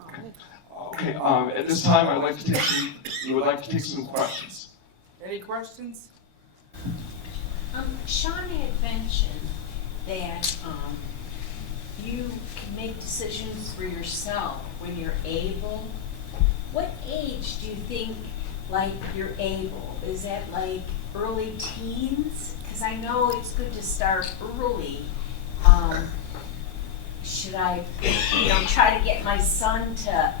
Okay, at this time, we would like to take some questions. Any questions? Sean had mentioned that you can make decisions for yourself when you're able. What age do you think, like, you're able? Is that like early teens? Because I know it's good to start early. Should I, try to get my son to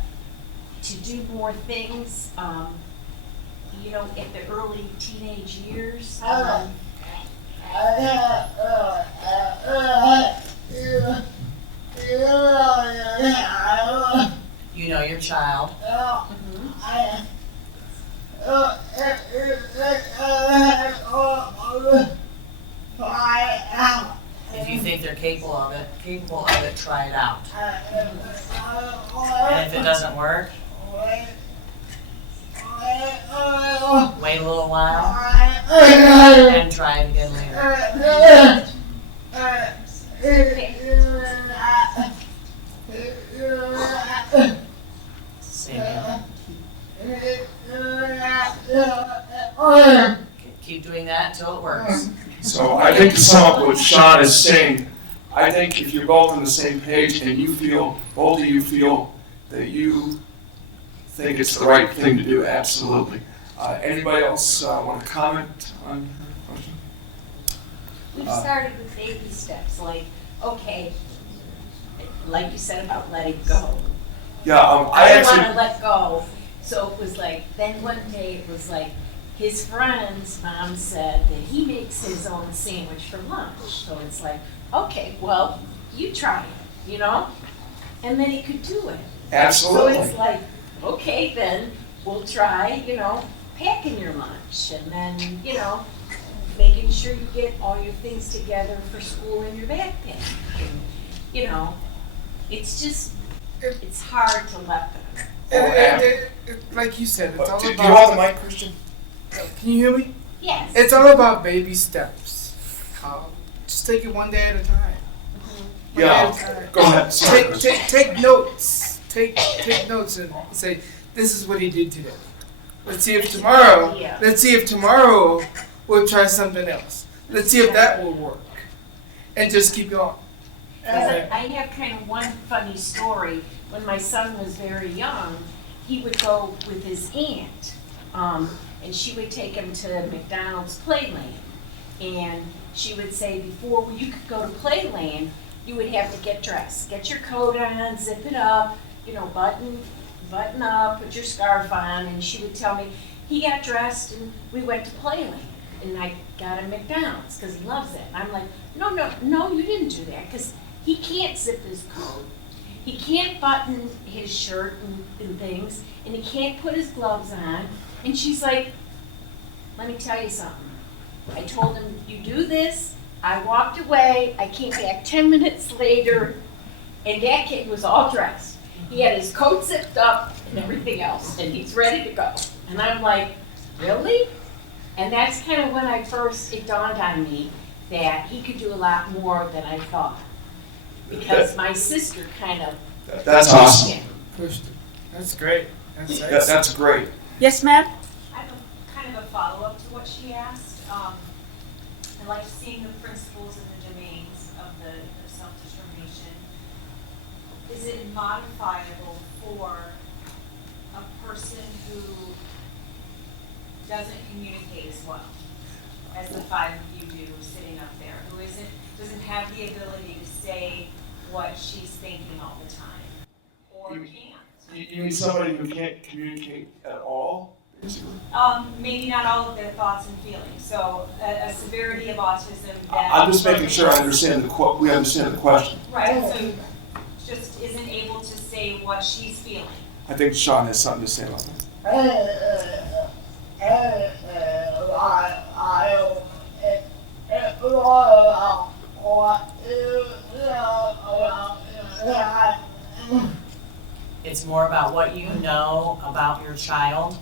do more things, at the early teenage years? You know your child. If you think they're capable of it, try it out. And if it doesn't work, wait a little while and try it again later. Same here. Keep doing that until it works. So I think to sum up what Sean is saying, I think if you're both on the same page and both of you feel that you think it's the right thing to do, absolutely. Anybody else want to comment on her question? We've started with baby steps, like, okay, like you said about letting go. Yeah, I don't want to let go. So it was like, then one day it was like, his friend's mom said that he makes his own sandwich for lunch. So it's like, okay, well, you try it, And then he could do it. Absolutely. So it's like, okay, then we'll try, packing your lunch. And then, making sure you get all your things together for school in your backpack. And, it's just, it's hard to let them. Like you said, it's all Do you about. have the mic, Christian? Can you hear me? Yes. It's all about baby steps. Just take it one day at a time. One day at a time. Go ahead. Sorry. Take notes. Take notes and say, this is what he did today. Let's see if tomorrow we'll try something else. Let's see if that will work. And just keep going. I have kind of one funny story. When my son was very young, he would go with his aunt, and she would take him to McDonald's Playland. And she would say, before you could go to Playland, you would have to get dressed. Get your coat on, zip it up, button up, put your scarf on. And she would tell me, he got dressed and we went to Playland. And I got him McDonald's because he loves it. And I'm like, no, you didn't do that, because he can't zip his coat. He can't button his shirt and things, and he can't put his gloves on. And she's like, let me tell you something. I told him, you do this. I walked away. I came back 10 minutes later, and that kid was all dressed. He had his coat zipped up and everything else, and he's ready to go. And I'm like, really? And that's kind of when it dawned on me that he could do a lot more than I thought. Because my sister kind of. That's awesome. Pushed it. That's great. That's great. Yes, ma'am? I have kind of a follow-up to what she asked. I like seeing the principles and the domains of the self-determination. Is it modifiable for a person who doesn't communicate as well as the five of you do sitting up there, who doesn't have the ability to say what she's thinking all the time, or can't? You mean somebody who can't communicate at all? Maybe not all of their thoughts and feelings. So a severity of autism that I'm just making sure we understand the question. right. So just isn't able to say what she's feeling. I think Sean has something to say about that. It's more about what you know about your child.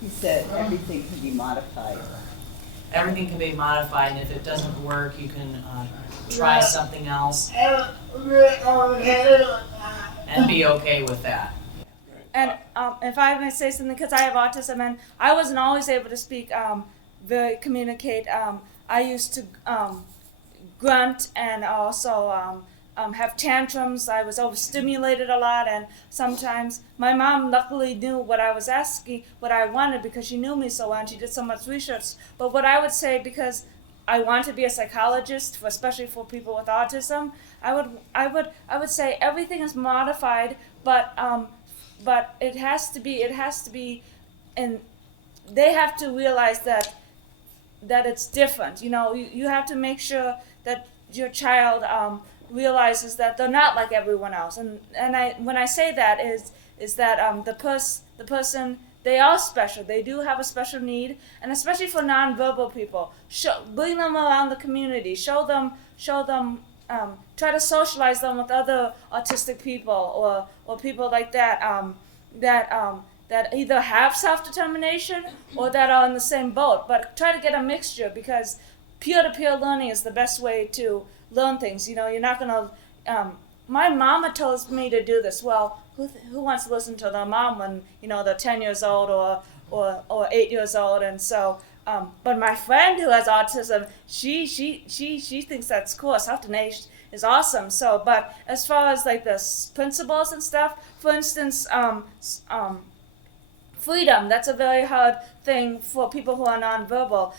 He said everything can be modified. Everything can be modified, and if it doesn't work, you can try something else and be okay with that. And if I may say something, because I have autism and I wasn't always able to speak, communicate. I used to grunt and also have tantrums. I was overstimulated a lot, and sometimes my mom luckily knew what I was asking, what I wanted, because she knew me so well and she did so much research. But what I would say, because I want to be a psychologist, especially for people with autism, I would say everything is modified, but it has to be, and they have to realize that it's different. You know, you have to make sure that your child realizes that they're not like everyone else. And when I say that is that the person, they are special. They do have a special need, and especially for nonverbal people, bring them around the community. Show them. Try to socialize them with other autistic people or people like that that either have self-determination or that are in the same boat. But try to get a mixture, because peer-to-peer learning is the best way to learn things. You know, you're not gonna. My mama tells me to do this. Well, who wants to listen to their mom when they're 10 years old or 8 years old? And so, but my friend who has autism, she thinks that's cool. Self-determination is awesome. So, but as far as like the principles and stuff, for instance, freedom. That's a very hard thing for people who are nonverbal.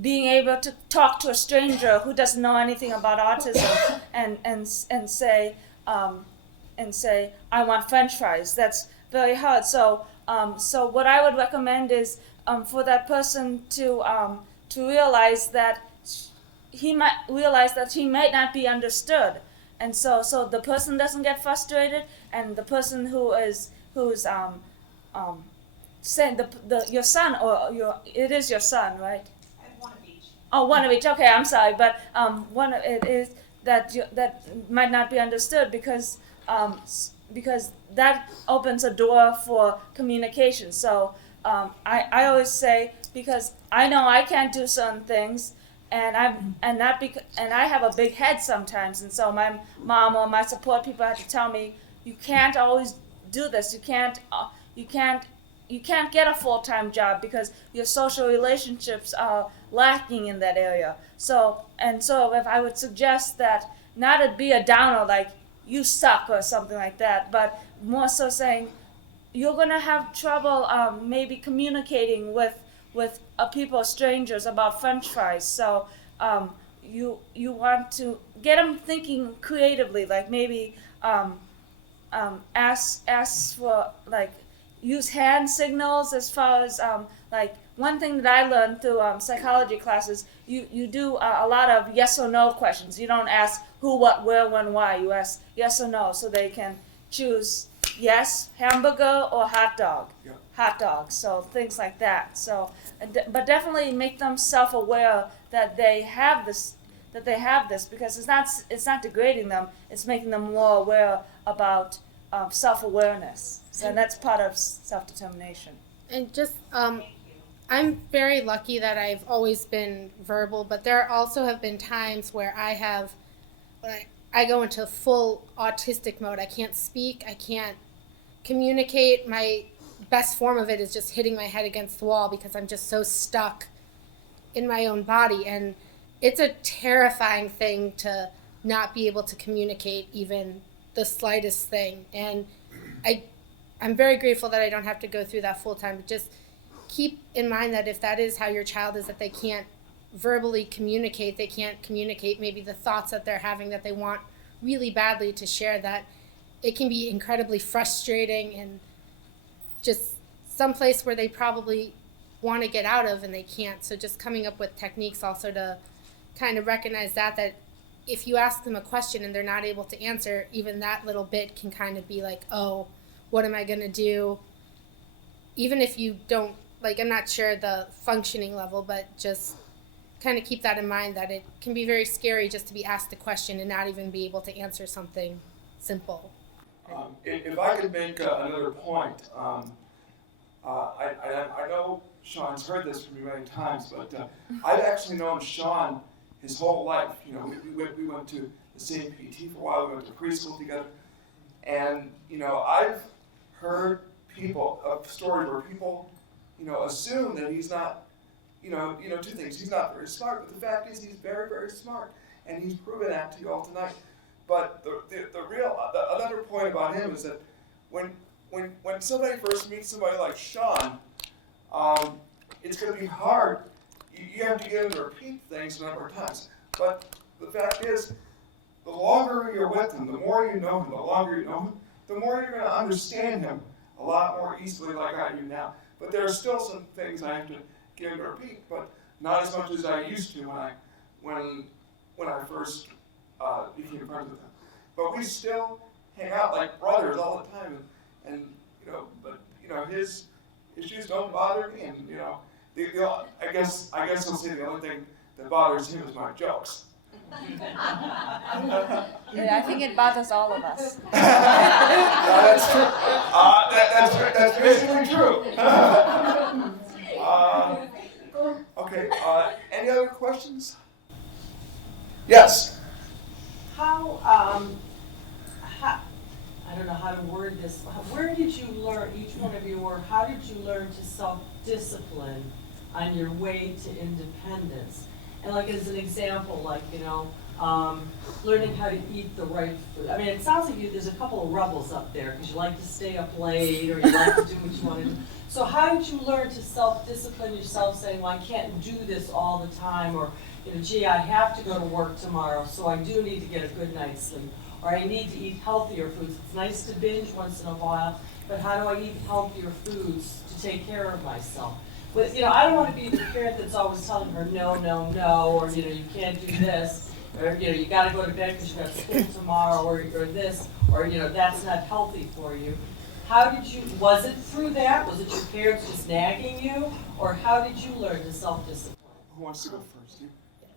Being able to talk to a stranger who doesn't know anything about autism and say I want French fries. That's very hard. So what I would recommend is for that person to realize that he might not be understood, and so the person doesn't get frustrated, and the person who's saying your son it is your son, right? One of each. Oh, one of each. Okay, I'm sorry, but one of it is that might not be understood because that opens a door for communication. So I always say, because I know I can't do certain things, and I have a big head sometimes, and so my mom or my support people have to tell me, you can't always do this. You can't get a full-time job because your social relationships are lacking in that area. So if I would suggest that, not to be a downer like you suck or something like that, but more so saying you're gonna have trouble maybe communicating with people, strangers, about French fries. So you want to get them thinking creatively, like maybe ask for, like, use hand signals, as far as like one thing that I learned through psychology classes. You do a lot of yes or no questions. You don't ask who, what, where, when, why. You ask yes or no, so they can choose yes, hamburger, or hot dog. Yeah. Hot dog. So things like that. So, but definitely make them self-aware that they have this. Because it's not degrading them. It's making them more aware about self-awareness. So that's part of self-determination. And just, I'm very lucky that I've always been verbal, but there also have been times where I go into full autistic mode. I can't speak, I can't communicate. My best form of it is just hitting my head against the wall because I'm just so stuck in my own body. And it's a terrifying thing to not be able to communicate even the slightest thing. And I'm very grateful that I don't have to go through that full time. But just keep in mind that if that is how your child is, that they can't verbally communicate, they can't communicate maybe the thoughts that they're having that they want really badly to share, that it can be incredibly frustrating and just someplace where they probably want to get out of and they can't. So just coming up with techniques also to kind of recognize that if you ask them a question and they're not able to answer, even that little bit can kind of be like, oh, what am I going to do? Even if you don't, like, I'm not sure the functioning level, but just kind of keep that in mind, that it can be very scary just to be asked a question and not even be able to answer something simple. If I could make another point, I know Sean's heard this from me many times, but I've actually known Sean his whole life. You know, we went to the same PT for a while. We went to preschool together, and you know, I've heard stories where people, you know, assume that he's not. You know, two things. He's not very smart, but the fact is he's very, very smart, and he's proven that to you all tonight. But another point about him is that when somebody first meets somebody like Sean, it's going to be hard. You have to get him to repeat things a number of times. But the fact is, the longer you're with him, the more you know him, the longer you know him, the more you're going to understand him a lot more easily, like I do now. But there are still some things I have to get him to repeat, but not as much as I used to when I first became friends with him. But we still hang out like brothers all the time, and you know, but you know, his issues don't bother me, and you know, I guess I'll say the only thing that bothers him is my jokes. Yeah, I think it bothers all of us. That's true. That's basically true. Okay. Any other questions? Yes. I don't know how to word this. Where did you learn, each one of you, or how did you learn to self-discipline on your way to independence? And like as an example, like, you know, learning how to eat the right food. I mean, it sounds like there's a couple of rebels up there because you like to stay up late or you like to do what you want to do. So how did you learn to self-discipline yourself, saying, well, I can't do this all the time, or, you know, gee, I have to go to work tomorrow, so I do need to get a good night's sleep, or I need to eat healthier foods. It's nice to binge once in a while, but how do I eat healthier foods to take care of myself? But, you know, I don't want to be the parent that's always telling her no, no, no, or, you know, you can't do this, or, you know, you got to go to bed because you got school tomorrow, or this, or, you know, that's not healthy for you. How did you, was it through that? Was it your parents just nagging you? Or how did you learn to self-discipline? Who wants to go first? You?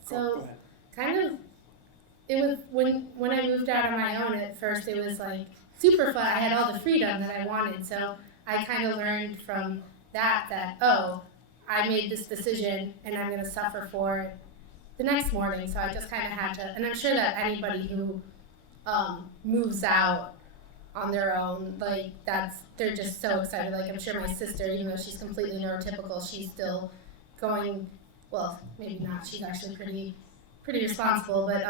Go So, ahead. kind of, it was when I moved out on my own at first, it was like super fun. I had all the freedom that I wanted. So I kind of learned from that, oh, I made this decision and I'm going to suffer for it the next morning. So I just kind of had to, and I'm sure that anybody who moves out on their own, like they're just so excited. Like I'm sure my sister, even though she's completely neurotypical, she's still going, well, maybe not, she's actually pretty responsible, but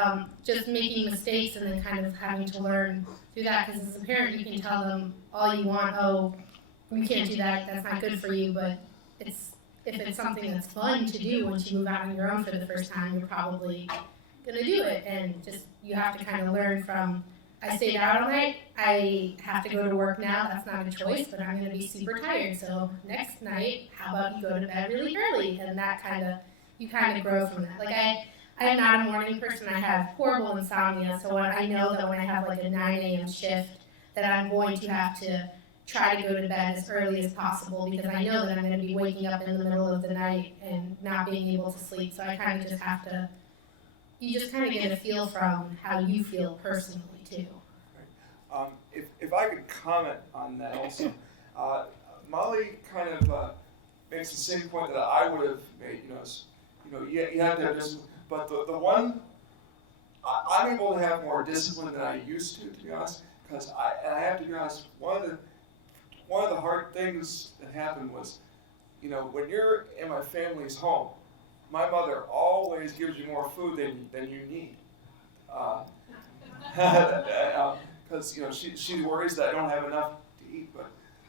just making mistakes and then kind of having to learn through that, because as a parent you can tell them all you want, oh, you can't do that, that's not good for you, but if it's something that's fun to do once you move out on your own for the first time, you're probably going to do it, and just you have to kind of learn from, I stayed out all night, I have to go to work now, that's not a choice, but I'm going to be super tired, so next night, how about you go to bed really early, and that you kind of grow from that. Like I'm not a morning person, I have horrible insomnia, so I know that when I have like a 9 a.m. shift, that I'm going to have to try to go to bed as early as possible, because I know that I'm going to be waking up in the middle of the night and not being able to sleep, so I kind of just have to, you just kind of get a feel from how you feel personally too. If I could comment on that also, Molly kind of makes the same point that I would have made. You have to have discipline, but the one I'm able to have more discipline than I used to be honest. Because I have to be honest, one of the hard things that happened was, when you're in my family's home, my mother always gives you more food than you need. Because she worries that I don't have enough to eat.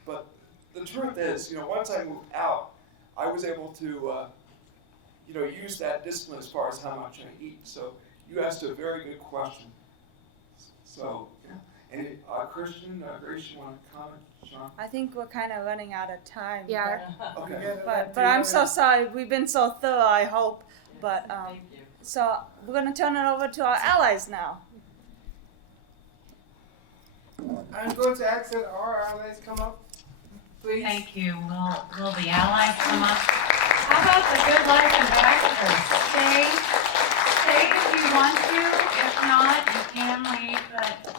But the truth is, once I moved out, I was able to use that discipline as far as how much I eat. So you asked a very good question. So and Christian, Grace, you want to comment, Sean? I think we're kind of running out of time. Yeah. Okay. But I'm so sorry. We've been so thorough, I hope. But Thank you. so we're going to turn it over to our allies now. I'm going to ask that our allies come up, please. Thank you. Will the allies come up? How about the Good Life ambassadors? Stay want to, if not, you can leave, but